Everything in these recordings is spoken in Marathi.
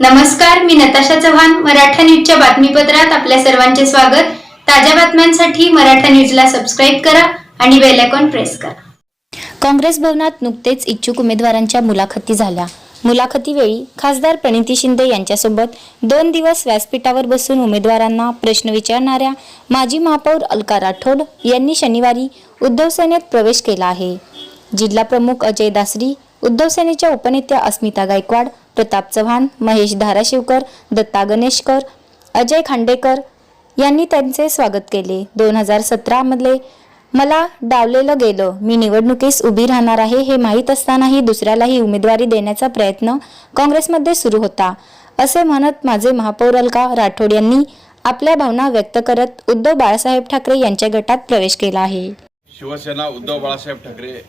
नमस्कार, मी नताशा चव्हाण. मराठा न्यूजच्या बातमीपत्रात आपल्या सर्वांचे स्वागत. ताज्या बातम्यांसाठी मराठा न्यूजला सबस्क्राईब करा आणि बेल आयकॉन प्रेस करा. काँग्रेस भवनात नुकतेच इच्छुक उमेदवारांच्या मुलाखती झाल्या. मुलाखतीवेळी खासदार प्रणिती शिंदे यांच्यासोबत 2 दिवस व्यासपीठावर बसून उमेदवारांना प्रश्न विचारणाऱ्या माजी महापौर अलका राठोड यांनी शनिवारी उद्धव सेनेत प्रवेश केला आहे. जिल्हा प्रमुख अजय दासरी, उद्धव सेनेच्या उपनेत्या अस्मिता गायकवाड, प्रताप चव्हाण, महेश धाराशिवकर, दत्ता गणेशकर, अजय खांडेकर यांनी त्यांचे स्वागत केले. 2017 मध्ये मला डावलेलं गेलं, मी निवडणुकीस उभी राहणार आहे हे माहीत असतानाही दुसऱ्यालाही उमेदवारी देण्याचा प्रयत्न काँग्रेसमध्ये सुरू होता, असे म्हणत माझे महापौर अलका राठोड यांनी आपल्या भावना व्यक्त करत उद्धव बाळासाहेब ठाकरे यांच्या गटात प्रवेश केला आहे. शिवसेना उद्धव बाळासाहेब ठाकरे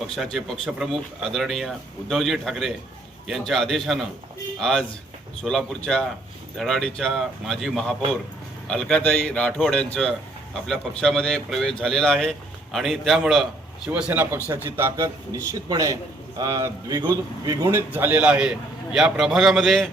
पक्षाचे पक्षप्रमुख आदरणीय उद्धवजी ठाकरे यांच्या आदेशानं आज सोलापूरच्या धडाडीच्या माजी महापौर अलकाताई राठोड यांचं आपल्या पक्षामध्ये प्रवेश झालेला आहे आणि त्यामुळं शिवसेना पक्षाची ताकद निश्चितपणे द्विगुणित झालेला आहे. या प्रभागामध्ये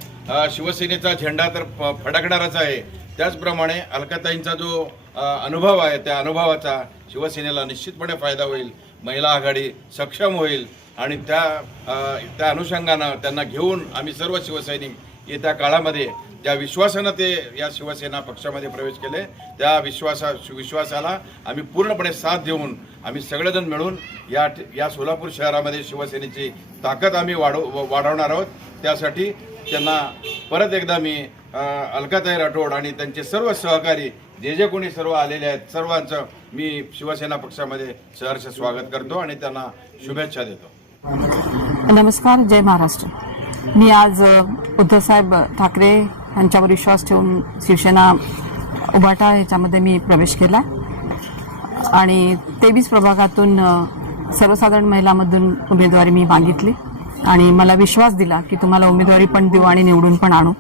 शिवसेनेचा झेंडा तर फडकणारच आहे, त्याचप्रमाणे अलकाताईंचा जो अनुभव आहे त्या अनुभवाचा शिवसेनेला निश्चितपणे फायदा होईल. महिला आघाडी सक्षम होईल आणि त्या अनुषंगानं त्यांना घेऊन आम्ही सर्व शिवसैनिक येत्या काळामध्ये ज्या विश्वासानं ते या शिवसेना पक्षामध्ये प्रवेश केले त्या विश्वासाला आम्ही पूर्णपणे साथ देऊन आम्ही सगळेजण मिळून या सोलापूर शहरामध्ये शिवसेनेची ताकद आम्ही वाढवणार आहोत. त्यासाठी त्यांना परत एकदा मी अलकाताई राठोड आणि त्यांचे सर्व सहकारी जे कोणी सर्व आलेले आहेत सर्वांचं मी शिवसेना पक्षामध्ये सहर्ष स्वागत करतो आणि त्यांना शुभेच्छा देतो. नमस्कार, जय महाराष्ट्र. मी आज उद्धवसाहेब ठाकरे यांच्यावर विश्वास ठेवून शिवसेना उभाटा ह्याच्यामध्ये मी प्रवेश केला आणि 23 प्रभागातून सर्वसाधारण महिलामधून उमेदवारी मी मागितली आणि मला विश्वास दिला की तुम्हाला उमेदवारी पण देऊ आणि निवडून पण आणू.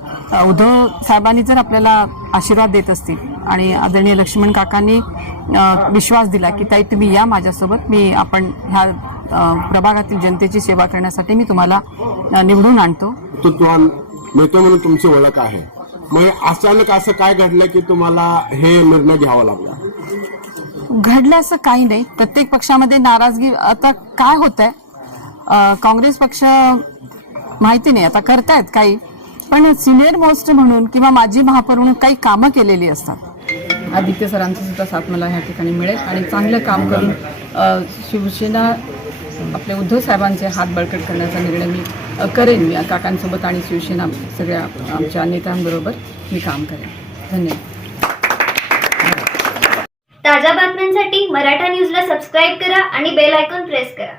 उद्धव साहेबांनी जर आपल्याला आशीर्वाद देत असतील आणि आदरणीय लक्ष्मण काकांनी विश्वास दिला की ताई तुम्ही या माझ्यासोबत, आपण ह्या प्रभागातील जनतेची सेवा करण्यासाठी मी तुम्हाला निवडून आणतो. नेते म्हणून तुमची ओळख आहे, मग अचानक असं काय घडलं की तुम्हाला हे निर्णय घ्यावा लागला? घडलं असं काही नाही. प्रत्येक पक्षामध्ये नाराजगी आता काय होत आहे, काँग्रेस पक्ष माहिती नाही आता करतायत काही, पण सिनियर मोस्ट म्हणून किंवा माजी महापौर म्हणून काही कामं केलेली असतात. आदित्य सरांचा सुद्धा साथ मला ह्या ठिकाणी मिळेल आणि चांगलं काम करून शिवसेना आपल्या उद्धव साहेबांचे हात बळकट करण्याचा निर्णय मी करेन. मी काकांसोबत आणि शिवसेना सगळ्या आमच्या नेत्यांबरोबर मी काम करेन. धन्यवाद. ताज्या बातम्यांसाठी मराठा न्यूजला सबस्क्राईब करा आणि बेल आयकॉन प्रेस करा.